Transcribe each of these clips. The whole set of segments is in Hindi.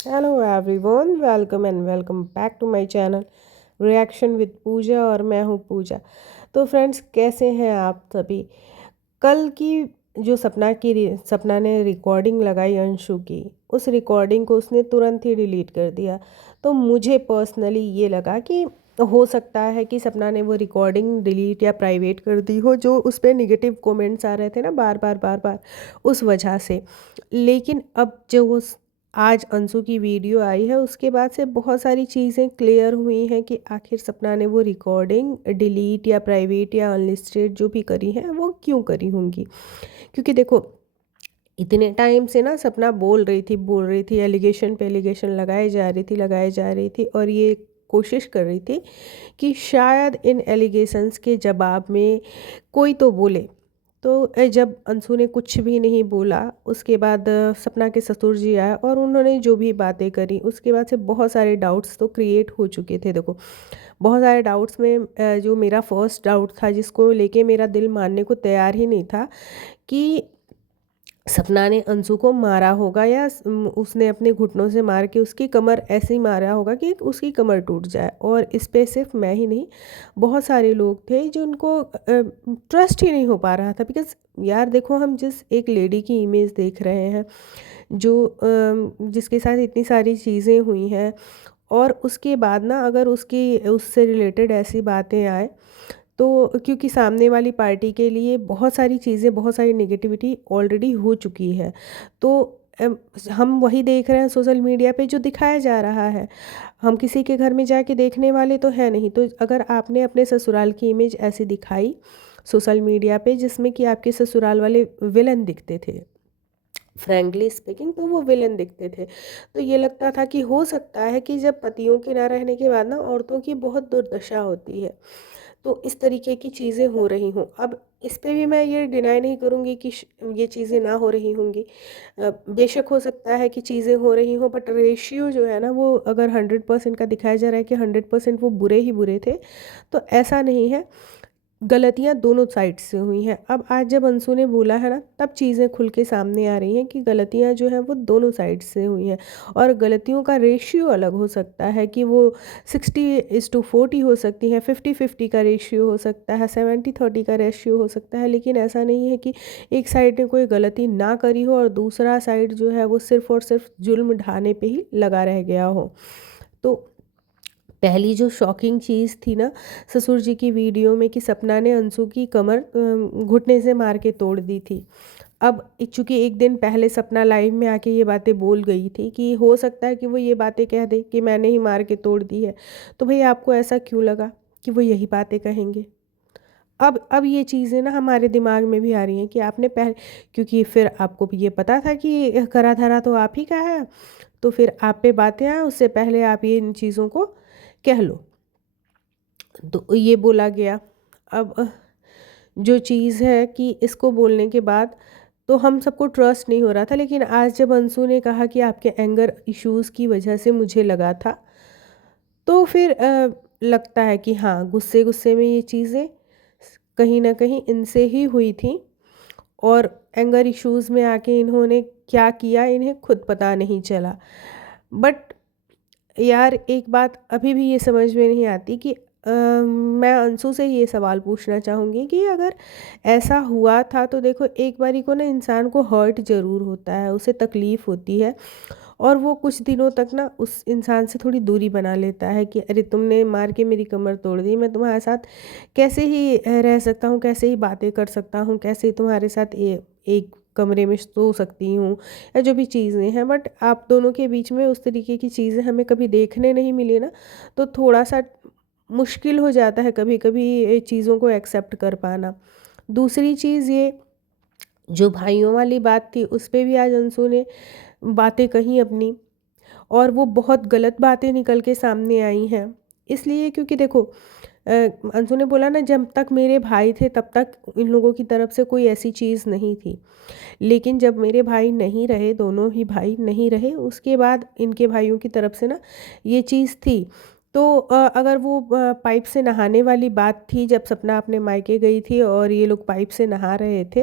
Hello everyone, welcome and welcome back to my channel reaction with Pooja. और मैं हूँ पूजा। तो फ्रेंड्स, कैसे हैं आप सभी। कल की जो सपना ने रिकॉर्डिंग लगाई अंशु की, उस रिकॉर्डिंग को उसने तुरंत ही डिलीट कर दिया। तो मुझे पर्सनली ये लगा कि हो सकता है कि सपना ने वो रिकॉर्डिंग डिलीट या प्राइवेट कर दी हो, जो उस पर निगेटिव कमेंट्स आ रहे थे ना, बार बार बार बार, उस वजह से। लेकिन अब जो वो आज अंशु की वीडियो आई है, उसके बाद से बहुत सारी चीज़ें क्लियर हुई हैं कि आखिर सपना ने वो रिकॉर्डिंग डिलीट या प्राइवेट या अनलिस्टेड जो भी करी है वो क्यों करी होंगी। क्योंकि देखो, इतने टाइम से ना सपना बोल रही थी, एलिगेशन पे एलिगेशन लगाई जा रही थी और ये कोशिश कर रही थी कि शायद इन एलिगेशंस के जवाब में कोई तो बोले। तो जब अंशु ने कुछ भी नहीं बोला, उसके बाद सपना के ससुर जी आए और उन्होंने जो भी बातें करी, उसके बाद से बहुत सारे डाउट्स तो क्रिएट हो चुके थे। देखो, बहुत सारे डाउट्स में जो मेरा फर्स्ट डाउट था, जिसको लेके मेरा दिल मानने को तैयार ही नहीं था कि सपना ने अंशु को मारा होगा या उसने अपने घुटनों से मार के उसकी कमर ऐसे ही मारा होगा कि उसकी कमर टूट जाए। और इस पे सिर्फ मैं ही नहीं, बहुत सारे लोग थे जो उनको ट्रस्ट ही नहीं हो पा रहा था। बिकॉज यार देखो, हम जिस एक लेडी की इमेज देख रहे हैं, जो जिसके साथ इतनी सारी चीज़ें हुई हैं, और उसके बाद ना अगर उसकी उससे रिलेटेड ऐसी बातें आए, तो क्योंकि सामने वाली पार्टी के लिए बहुत सारी चीज़ें, बहुत सारी नेगेटिविटी ऑलरेडी हो चुकी है। तो हम वही देख रहे हैं सोशल मीडिया पे जो दिखाया जा रहा है। हम किसी के घर में जाके देखने वाले तो है नहीं। तो अगर आपने अपने ससुराल की इमेज ऐसी दिखाई सोशल मीडिया पे, जिसमें कि आपके ससुराल वाले विलन दिखते थे, फ्रैंकली स्पीकिंग, तो वो विलन दिखते थे। तो ये लगता था कि हो सकता है कि जब पतियों के ना रहने के बाद ना औरतों की बहुत दुर्दशा होती है, तो इस तरीके की चीज़ें हो रही हों। अब इस पे भी मैं ये डिनाई नहीं करूँगी कि ये चीज़ें ना हो रही होंगी। बेशक हो सकता है कि चीज़ें हो रही हों, बट रेशियो जो है ना, वो अगर 100% का दिखाया जा रहा है कि 100% वो बुरे ही बुरे थे, तो ऐसा नहीं है। गलतियाँ दोनों साइड से हुई हैं। अब आज जब अंशु ने बोला है ना, तब चीज़ें खुल के सामने आ रही हैं कि गलतियाँ जो हैं वो दोनों साइड से हुई हैं। और गलतियों का रेशियो अलग हो सकता है कि वो 60:40 हो सकती है, 50-50 का रेशियो हो सकता है, 70-30 का रेशियो हो सकता है। लेकिन ऐसा नहीं है कि एक साइड ने कोई गलती ना करी हो और दूसरा साइड जो है वो सिर्फ़ और सिर्फ जुल्म ढाने पे ही लगा रह गया हो। तो पहली जो शॉकिंग चीज़ थी ना, ससुर जी की वीडियो में, कि सपना ने अंशु की कमर घुटने से मार के तोड़ दी थी। अब चूँकि एक दिन पहले सपना लाइव में आके ये बातें बोल गई थी कि हो सकता है कि वो ये बातें कह दे कि मैंने ही मार के तोड़ दी है। तो भई आपको ऐसा क्यों लगा कि वो यही बातें कहेंगे? अब ये चीज़ें ना हमारे दिमाग में भी आ रही हैं कि आपने पहले, क्योंकि फिर आपको भी ये पता था कि करा धरा तो आप ही का है, तो फिर आप पे बातें आएँ उससे पहले आप ये इन चीज़ों को कह लो। तो ये बोला गया। अब जो चीज़ है कि इसको बोलने के बाद तो हम सबको ट्रस्ट नहीं हो रहा था, लेकिन आज जब अंशु ने कहा कि आपके एंगर इश्यूज़ की वजह से मुझे लगा था, तो फिर लगता है कि हाँ, गुस्से गुस्से में ये चीज़ें कहीं ना कहीं इनसे ही हुई थी। और एंगर इश्यूज़ में आके इन्होंने क्या किया, इन्हें खुद पता नहीं चला। बट यार, एक बात अभी भी ये समझ में नहीं आती कि मैं अंशु से ये सवाल पूछना चाहूँगी कि अगर ऐसा हुआ था, तो देखो, एक बारी को ना इंसान को हर्ट ज़रूर होता है, उसे तकलीफ़ होती है, और वो कुछ दिनों तक ना उस इंसान से थोड़ी दूरी बना लेता है कि अरे, तुमने मार के मेरी कमर तोड़ दी, मैं तुम्हारे साथ कैसे ही रह सकता हूँ, कैसे ही बातें कर सकता हूँ, कैसे तुम्हारे साथ एक कमरे में सो सकती हूँ, या जो भी चीज़ें हैं। बट आप दोनों के बीच में उस तरीके की चीज़ें हमें कभी देखने नहीं मिली ना, तो थोड़ा सा मुश्किल हो जाता है कभी कभी ये चीज़ों को एक्सेप्ट कर पाना। दूसरी चीज़, ये जो भाइयों वाली बात थी, उस पे भी आज अंशु ने बातें कही अपनी, और वो बहुत गलत बातें निकल के सामने आई हैं। इसलिए क्योंकि देखो, अंशु ने बोला ना, जब तक मेरे भाई थे तब तक इन लोगों की तरफ से कोई ऐसी चीज़ नहीं थी। लेकिन जब मेरे भाई नहीं रहे, दोनों ही भाई नहीं रहे, उसके बाद इनके भाइयों की तरफ से ना ये चीज़ थी। तो अगर वो पाइप से नहाने वाली बात थी, जब सपना अपने मायके गई थी और ये लोग पाइप से नहा रहे थे,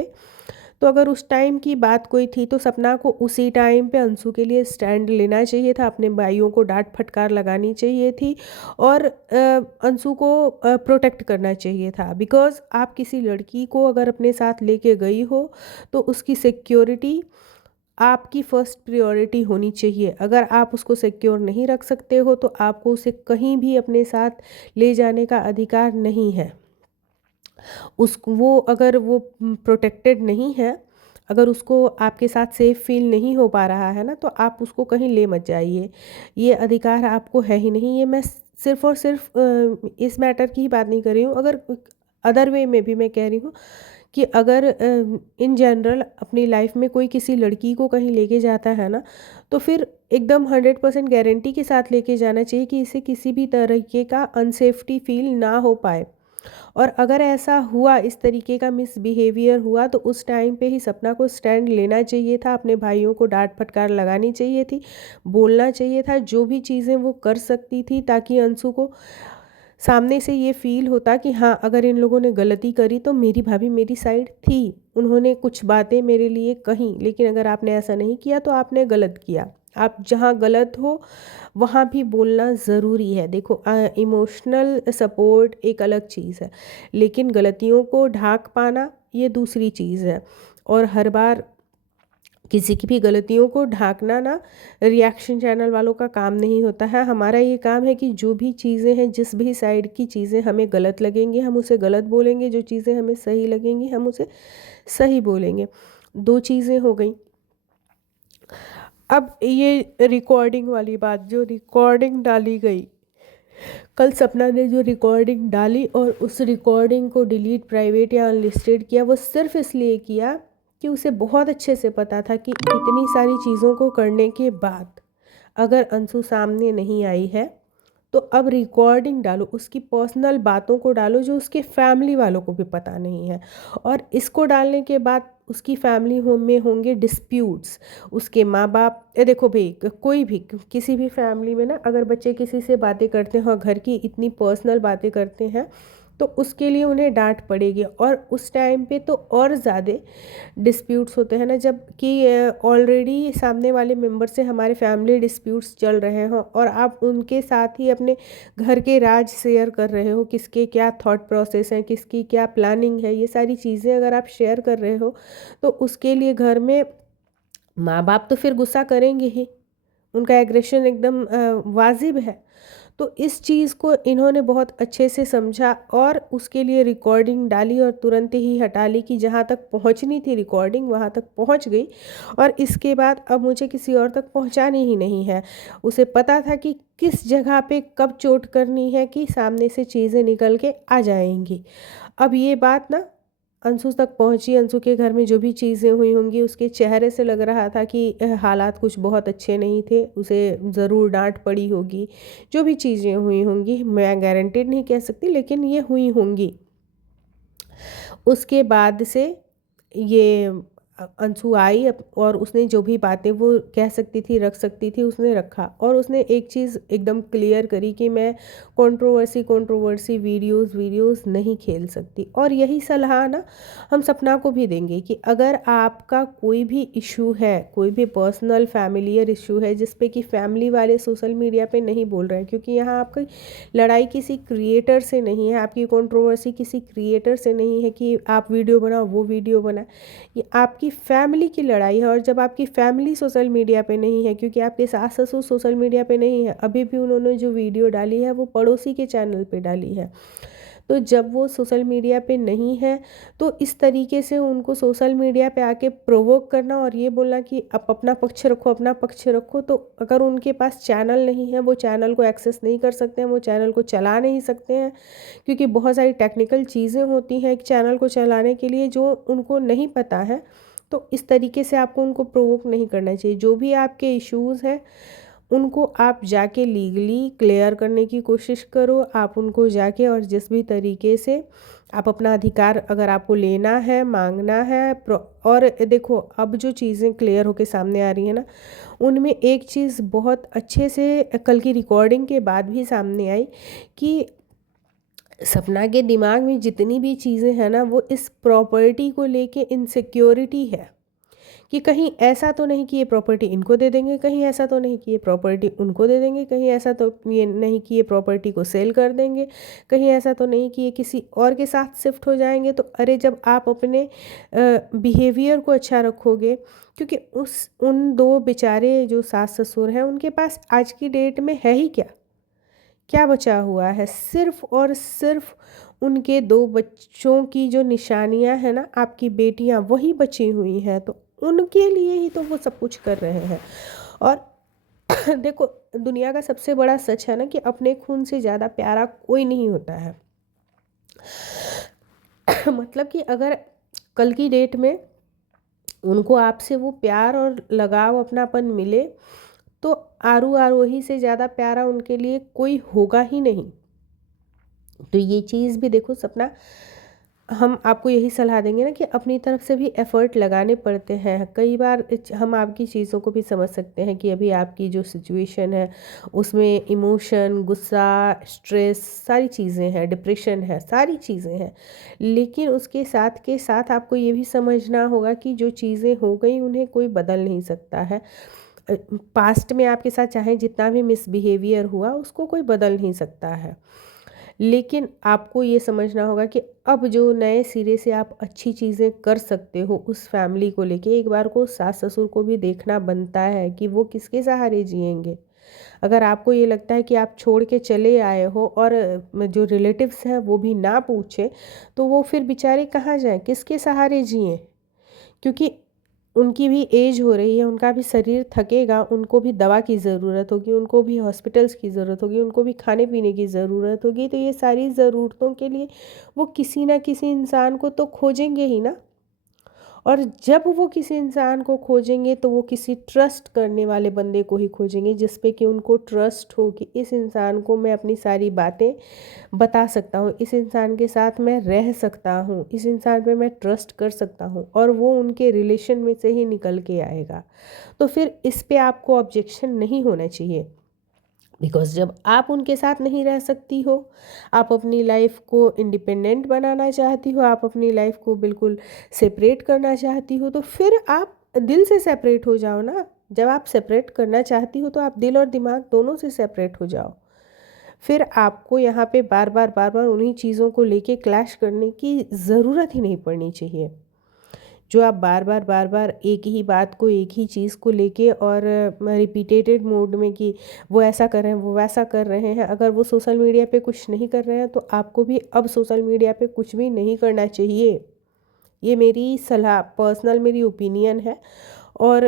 तो अगर उस टाइम की बात कोई थी तो सपना को उसी टाइम पे अंशु के लिए स्टैंड लेना चाहिए था, अपने भाइयों को डांट फटकार लगानी चाहिए थी और अंशु को प्रोटेक्ट करना चाहिए था। बिकॉज़ आप किसी लड़की को अगर अपने साथ लेके गई हो तो उसकी सिक्योरिटी आपकी फ़र्स्ट प्रायोरिटी होनी चाहिए। अगर आप उसको सिक्योर नहीं रख सकते हो तो आपको उसे कहीं भी अपने साथ ले जाने का अधिकार नहीं है। वो अगर वो प्रोटेक्टेड नहीं है, अगर उसको आपके साथ सेफ़ फ़ील नहीं हो पा रहा है ना, तो आप उसको कहीं ले मत जाइए। ये अधिकार आपको है ही नहीं। ये मैं सिर्फ़ और सिर्फ़ इस मैटर की ही बात नहीं कर रही हूँ, अगर अदर वे में भी मैं कह रही हूँ कि अगर इन जनरल अपनी लाइफ में कोई किसी लड़की को कहीं लेके जाता है ना, तो फिर एकदम 100% गारंटी के साथ लेके जाना चाहिए कि इसे किसी भी तरीके का अनसेफ्टी फ़ील ना हो पाए। और अगर ऐसा हुआ, इस तरीके का मिसबिहेवियर हुआ, तो उस टाइम पे ही सपना को स्टैंड लेना चाहिए था, अपने भाइयों को डांट फटकार लगानी चाहिए थी, बोलना चाहिए था, जो भी चीज़ें वो कर सकती थी, ताकि अंशु को सामने से ये फ़ील होता कि हाँ, अगर इन लोगों ने गलती करी तो मेरी भाभी मेरी साइड थी। उन्होंने कुछ बातें मेरे लिए कहीं, लेकिन अगर आपने ऐसा नहीं किया तो आपने गलत किया। आप जहाँ गलत हो वहाँ भी बोलना ज़रूरी है। देखो, इमोशनल सपोर्ट एक अलग चीज़ है, लेकिन गलतियों को ढाँक पाना ये दूसरी चीज़ है। और हर बार किसी की भी गलतियों को ढाँकना ना रिएक्शन चैनल वालों का काम नहीं होता है। हमारा ये काम है कि जो भी चीज़ें हैं, जिस भी साइड की चीज़ें हमें गलत लगेंगी हम उसे गलत बोलेंगे, जो चीज़ें हमें सही लगेंगी हम उसे सही बोलेंगे। 2 चीज़ें हो गई। अब ये रिकॉर्डिंग वाली बात, जो रिकॉर्डिंग डाली गई, कल सपना ने जो रिकॉर्डिंग डाली और उस रिकॉर्डिंग को डिलीट, प्राइवेट या अनलिस्टेड किया, वो सिर्फ इसलिए किया कि उसे बहुत अच्छे से पता था कि इतनी सारी चीज़ों को करने के बाद अगर अंशु सामने नहीं आई है तो अब रिकॉर्डिंग डालो, उसकी पर्सनल बातों को डालो जो उसके फैमिली वालों को भी पता नहीं है। और इसको डालने के बाद उसकी फैमिली में होंगे डिस्प्यूट्स। उसके माँ बाप, ये देखो भाई, कोई भी किसी भी फैमिली में ना, अगर बच्चे किसी से बातें करते हैं और घर की इतनी पर्सनल बातें करते हैं तो उसके लिए उन्हें डांट पड़ेगी। और उस टाइम पे तो और ज़्यादा डिस्प्यूट्स होते हैं ना, जब कि ऑलरेडी सामने वाले मेंबर से हमारे फैमिली डिस्प्यूट्स चल रहे हों और आप उनके साथ ही अपने घर के राज शेयर कर रहे हो, किसके क्या थॉट प्रोसेस हैं, किसकी क्या प्लानिंग है, ये सारी चीज़ें अगर आप शेयर कर रहे हो तो उसके लिए घर में माँ बाप तो फिर गुस्सा करेंगे ही। उनका एग्रेशन एकदम वाजिब है। तो इस चीज़ को इन्होंने बहुत अच्छे से समझा और उसके लिए रिकॉर्डिंग डाली और तुरंत ही हटा ली कि जहाँ तक पहुँचनी थी रिकॉर्डिंग वहाँ तक पहुँच गई और इसके बाद अब मुझे किसी और तक पहुँचानी ही नहीं है। उसे पता था कि किस जगह पे कब चोट करनी है कि सामने से चीज़ें निकल के आ जाएंगी। अब ये बात ना अंशु तक पहुंची। अंशु के घर में जो भी चीज़ें हुई होंगी, उसके चेहरे से लग रहा था कि हालात कुछ बहुत अच्छे नहीं थे, उसे ज़रूर डांट पड़ी होगी। जो भी चीज़ें हुई होंगी, मैं गारंटेड नहीं कह सकती, लेकिन ये हुई होंगी। उसके बाद से ये अंशु आई और उसने जो भी बातें वो कह सकती थी, रख सकती थी, उसने रखा। और उसने एक चीज़ एकदम क्लियर करी कि मैं कंट्रोवर्सी वीडियोस नहीं खेल सकती। और यही सलाह ना हम सपना को भी देंगे कि अगर आपका कोई भी इशू है, कोई भी पर्सनल फैमिलियर इशू है जिस पे कि फैमिली वाले सोशल मीडिया पे नहीं बोल रहे हैं, क्योंकि यहाँ आपकी लड़ाई किसी क्रिएटर से नहीं है, आपकी कंट्रोवर्सी किसी क्रिएटर से नहीं है कि आप वीडियो बनाओ वो वीडियो बनाए। ये आपकी फैमिली की लड़ाई है। और जब आपकी फैमिली सोशल मीडिया पे नहीं है, क्योंकि आपके सास ससुर सोशल मीडिया पे नहीं है, अभी भी उन्होंने जो वीडियो डाली है वो पड़ोसी के चैनल पे डाली है, तो जब वो सोशल मीडिया पे नहीं है तो इस तरीके से उनको सोशल मीडिया पे आके प्रोवोक करना और ये बोलना कि आप अपना पक्ष रखो, अपना पक्ष रखो, तो अगर उनके पास चैनल नहीं है, वो चैनल को एक्सेस नहीं कर सकते हैं, वो चैनल को चला नहीं सकते हैं, क्योंकि बहुत सारी टेक्निकल चीज़ें होती हैं एक चैनल को चलाने के लिए जो उनको नहीं पता है। तो इस तरीके से आपको उनको प्रोवोक नहीं करना चाहिए। जो भी आपके इश्यूज़ हैं उनको आप जाके लीगली क्लियर करने की कोशिश करो। आप उनको जाके और जिस भी तरीके से आप अपना अधिकार अगर आपको लेना है, मांगना है। और देखो, अब जो चीज़ें क्लियर होके सामने आ रही हैं ना, उनमें एक चीज़ बहुत अच्छे से कल की रिकॉर्डिंग के बाद भी सामने आई कि सपना के दिमाग में जितनी भी चीज़ें हैं ना, वो इस प्रॉपर्टी को लेके इनसिक्योरिटी है कि कहीं ऐसा तो नहीं कि ये प्रॉपर्टी इनको दे देंगे, कहीं ऐसा तो नहीं कि ये प्रॉपर्टी उनको दे देंगे, कहीं ऐसा तो ये नहीं कि ये प्रॉपर्टी को सेल कर देंगे, कहीं ऐसा तो नहीं कि ये किसी और के साथ शिफ्ट हो जाएंगे। तो अरे जब आप अपने बिहेवियर को अच्छा रखोगे, क्योंकि उन दो बेचारे जो सास ससुर हैं उनके पास आज की डेट में है ही क्या, क्या बचा हुआ है? सिर्फ और सिर्फ उनके दो बच्चों की जो निशानियां हैं ना, आपकी बेटियां, वही बची हुई हैं। तो उनके लिए ही तो वो सब कुछ कर रहे हैं। और देखो, दुनिया का सबसे बड़ा सच है ना कि अपने खून से ज़्यादा प्यारा कोई नहीं होता है। मतलब कि अगर कल की डेट में उनको आपसे वो प्यार और लगाव, अपनापन मिले, तो आरू आरोही से ज़्यादा प्यारा उनके लिए कोई होगा ही नहीं। तो ये चीज़ भी देखो, सपना, हम आपको यही सलाह देंगे ना कि अपनी तरफ से भी एफ़र्ट लगाने पड़ते हैं। कई बार हम आपकी चीज़ों को भी समझ सकते हैं कि अभी आपकी जो सिचुएशन है उसमें इमोशन, गुस्सा, स्ट्रेस, सारी चीज़ें हैं, डिप्रेशन है, सारी चीज़ें हैं। लेकिन उसके साथ के साथ आपको ये भी समझना होगा कि जो चीज़ें हो गई उन्हें कोई बदल नहीं सकता है। पास्ट में आपके साथ चाहे जितना भी मिसबिहेवियर हुआ उसको कोई बदल नहीं सकता है। लेकिन आपको ये समझना होगा कि अब जो नए सिरे से आप अच्छी चीज़ें कर सकते हो उस फैमिली को लेके, एक बार को सास ससुर को भी देखना बनता है कि वो किसके सहारे जिएंगे। अगर आपको ये लगता है कि आप छोड़ के चले आए हो और जो रिलेटिव्स हैं वो भी ना पूछे, तो वो फिर बेचारे कहाँ जाएं, किसके सहारे जिएं? क्योंकि उनकी भी एज हो रही है, उनका भी शरीर थकेगा, उनको भी दवा की ज़रूरत होगी, उनको भी हॉस्पिटल्स की ज़रूरत होगी, उनको भी खाने पीने की ज़रूरत होगी। तो ये सारी ज़रूरतों के लिए वो किसी ना किसी इंसान को तो खोजेंगे ही ना। और जब वो किसी इंसान को खोजेंगे तो वो किसी ट्रस्ट करने वाले बंदे को ही खोजेंगे, जिस पे कि उनको ट्रस्ट हो कि इस इंसान को मैं अपनी सारी बातें बता सकता हूँ, इस इंसान के साथ मैं रह सकता हूँ, इस इंसान पे मैं ट्रस्ट कर सकता हूँ, और वो उनके रिलेशन में से ही निकल के आएगा। तो फिर इस पे आपको ऑब्जेक्शन नहीं होना चाहिए। बिकॉज़ जब आप उनके साथ नहीं रह सकती हो, आप अपनी लाइफ को इंडिपेंडेंट बनाना चाहती हो, आप अपनी लाइफ को बिल्कुल सेपरेट करना चाहती हो, तो फिर आप दिल से सेपरेट हो जाओ ना। जब आप सेपरेट करना चाहती हो तो आप दिल और दिमाग दोनों से सेपरेट हो जाओ। फिर आपको यहाँ पे बार बार उन्हीं चीज़ों को लेके क्लैश करने की ज़रूरत ही नहीं पड़नी चाहिए। जो आप बार बार एक ही बात को, एक ही चीज़ को लेके और रिपीटेटेड मोड में कि वो ऐसा कर रहे हैं, वो वैसा कर रहे हैं। अगर वो सोशल मीडिया पे कुछ नहीं कर रहे हैं तो आपको भी अब सोशल मीडिया पे कुछ भी नहीं करना चाहिए। ये मेरी सलाह, पर्सनल मेरी ओपिनियन है। और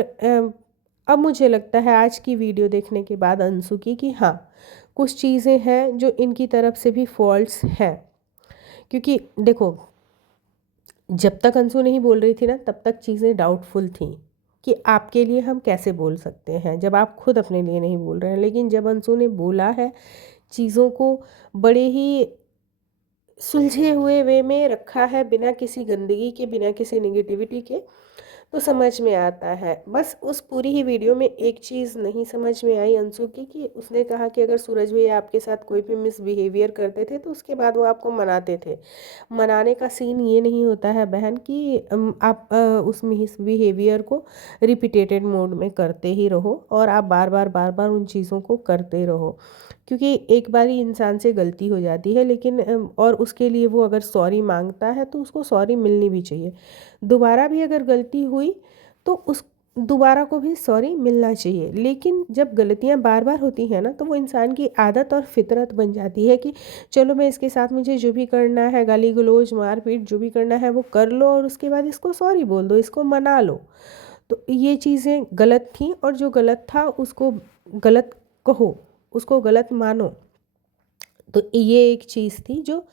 अब मुझे लगता है आज की वीडियो देखने के बाद अंशु की, कि हाँ, कुछ चीज़ें हैं जो इनकी तरफ से भी फॉल्ट्स हैं। क्योंकि देखो, जब तक अंशु नहीं बोल रही थी ना, तब तक चीज़ें डाउटफुल थी कि आपके लिए हम कैसे बोल सकते हैं, जब आप खुद अपने लिए नहीं बोल रहे हैं। लेकिन जब अंशु ने बोला है, चीज़ों को बड़े ही सुलझे हुए वे में रखा है, बिना किसी गंदगी के, बिना किसी नेगेटिविटी के, तो समझ में आता है। बस उस पूरी ही वीडियो में एक चीज़ नहीं समझ में आई अंशु की, कि उसने कहा कि अगर सूरज भैया आपके साथ कोई भी मिसबिहेवियर करते थे तो उसके बाद वो आपको मनाते थे। मनाने का सीन ये नहीं होता है बहन कि आप उस मिसबिहेवियर को रिपीटेटेड मोड में करते ही रहो और आप बार बार उन चीज़ों को करते रहो। क्योंकि एक बार ही इंसान से गलती हो जाती है, लेकिन और उसके लिए वो अगर सॉरी मांगता है तो उसको सॉरी मिलनी भी चाहिए। दोबारा भी अगर गलती हुई तो उस दोबारा को भी सॉरी मिलना चाहिए। लेकिन जब गलतियां बार बार होती हैं ना, तो वो इंसान की आदत और फितरत बन जाती है कि चलो, मैं इसके साथ, मुझे जो भी करना है, गाली गलौज, मारपीट, जो भी करना है वो कर लो और उसके बाद इसको सॉरी बोल दो, इसको मना लो। तो ये चीज़ें गलत थी, और जो गलत था उसको गलत कहो, उसको गलत मानो। तो ये एक चीज़ थी जो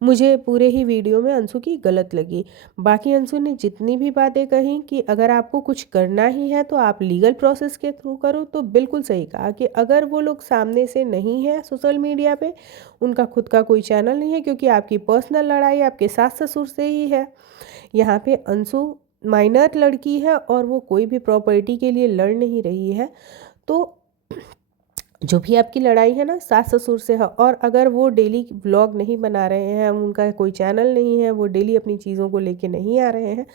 मुझे पूरे ही वीडियो में अंशु की गलत लगी। बाकी अंशु ने जितनी भी बातें कही कि अगर आपको कुछ करना ही है तो आप लीगल प्रोसेस के थ्रू करो, तो बिल्कुल सही कहा कि अगर वो लोग सामने से नहीं है सोशल मीडिया पे, उनका खुद का कोई चैनल नहीं है, क्योंकि आपकी पर्सनल लड़ाई आपके सास ससुर से ही है। यहाँ पे अंशु माइनर लड़की है और वो कोई भी प्रॉपर्टी के लिए लड़ नहीं रही है। तो जो भी आपकी लड़ाई है ना सास ससुर से है, और अगर वो डेली व्लॉग नहीं बना रहे हैं, उनका कोई चैनल नहीं है, वो डेली अपनी चीज़ों को लेके नहीं आ रहे हैं,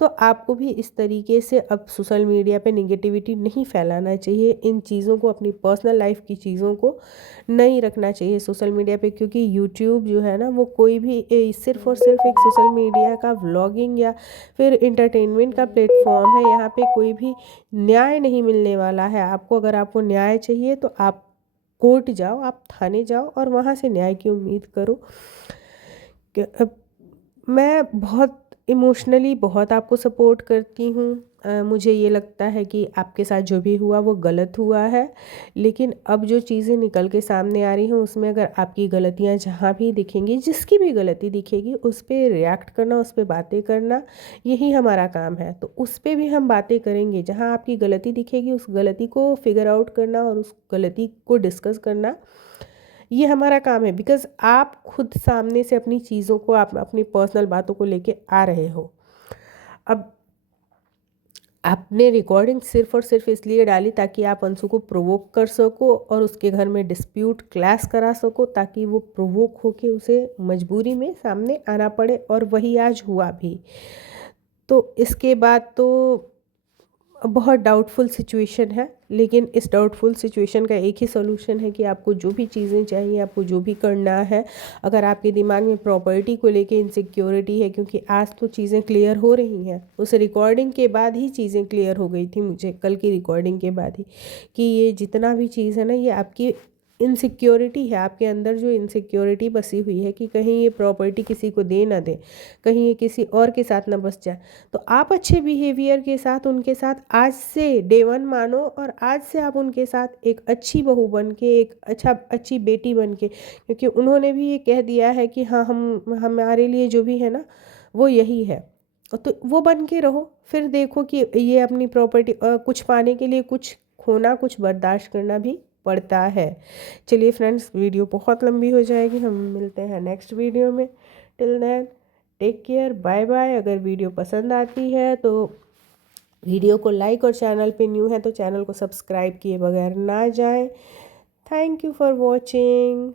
तो आपको भी इस तरीके से अब सोशल मीडिया पे निगेटिविटी नहीं फैलाना चाहिए। इन चीज़ों को, अपनी पर्सनल लाइफ की चीज़ों को नहीं रखना चाहिए सोशल मीडिया पे, क्योंकि यूट्यूब जो है ना वो कोई भी सिर्फ़ और सिर्फ एक सोशल मीडिया का व्लॉगिंग या फिर इंटरटेनमेंट का प्लेटफॉर्म है। यहाँ पे कोई भी न्याय नहीं मिलने वाला है आपको। अगर आपको न्याय चाहिए तो आप कोर्ट जाओ, आप थाने जाओ और वहाँ से न्याय की उम्मीद करो। अब मैं बहुत इमोशनली बहुत आपको सपोर्ट करती हूँ। मुझे ये लगता है कि आपके साथ जो भी हुआ वो गलत हुआ है, लेकिन अब जो चीज़ें निकल के सामने आ रही हैं उसमें अगर आपकी गलतियाँ जहाँ भी दिखेंगी, जिसकी भी गलती दिखेगी उस पे रिएक्ट करना, उस पे बातें करना, यही हमारा काम है। तो उस पे भी हम बातें करेंगे। जहाँ आपकी गलती दिखेगी उस गलती को फिगर आउट करना और उस गलती को डिस्कस करना, ये हमारा काम है। बिकॉज़ आप खुद सामने से अपनी चीज़ों को, आप अपनी पर्सनल बातों को लेके आ रहे हो। अब आपने रिकॉर्डिंग सिर्फ़ और सिर्फ इसलिए डाली ताकि आप अंशु को प्रोवोक कर सको और उसके घर में डिस्प्यूट क्लैश करा सको, ताकि वो प्रोवोक होके उसे मजबूरी में सामने आना पड़े, और वही आज हुआ भी। तो इसके बाद तो बहुत डाउटफुल सिचुएशन है, लेकिन इस डाउटफुल सिचुएशन का एक ही सॉल्यूशन है कि आपको जो भी चीज़ें चाहिए, आपको जो भी करना है, अगर आपके दिमाग में प्रॉपर्टी को लेके इनसिक्योरिटी है, क्योंकि आज तो चीज़ें क्लियर हो रही हैं, उस रिकॉर्डिंग के बाद ही चीज़ें क्लियर हो गई थी मुझे, कल की रिकॉर्डिंग के बाद ही, कि ये जितना भी चीज़ है ना ये आपकी इनसिक्योरिटी है। आपके अंदर जो इनसिक्योरिटी बसी हुई है कि कहीं ये प्रॉपर्टी किसी को दे ना दे, कहीं ये किसी और के साथ ना बस जाए, तो आप अच्छे बिहेवियर के साथ उनके साथ आज से डे वन मानो, और आज से आप उनके साथ एक अच्छी बहू बन के, एक अच्छी बेटी बन के, क्योंकि उन्होंने भी ये कह दिया है कि हाँ, हम हमारे लिए जो भी है ना वो यही है। तो वो बन के रहो, फिर देखो कि ये अपनी प्रॉपर्टी कुछ पाने के लिए कुछ खोना, कुछ बर्दाश्त करना भी पड़ता है। चलिए फ्रेंड्स, वीडियो बहुत लंबी हो जाएगी, हम मिलते हैं नेक्स्ट वीडियो में। Till then take care, bye bye. अगर वीडियो पसंद आती है तो वीडियो को लाइक, और चैनल पे न्यू है तो चैनल को सब्सक्राइब किए बगैर ना जाएं। Thank you for watching.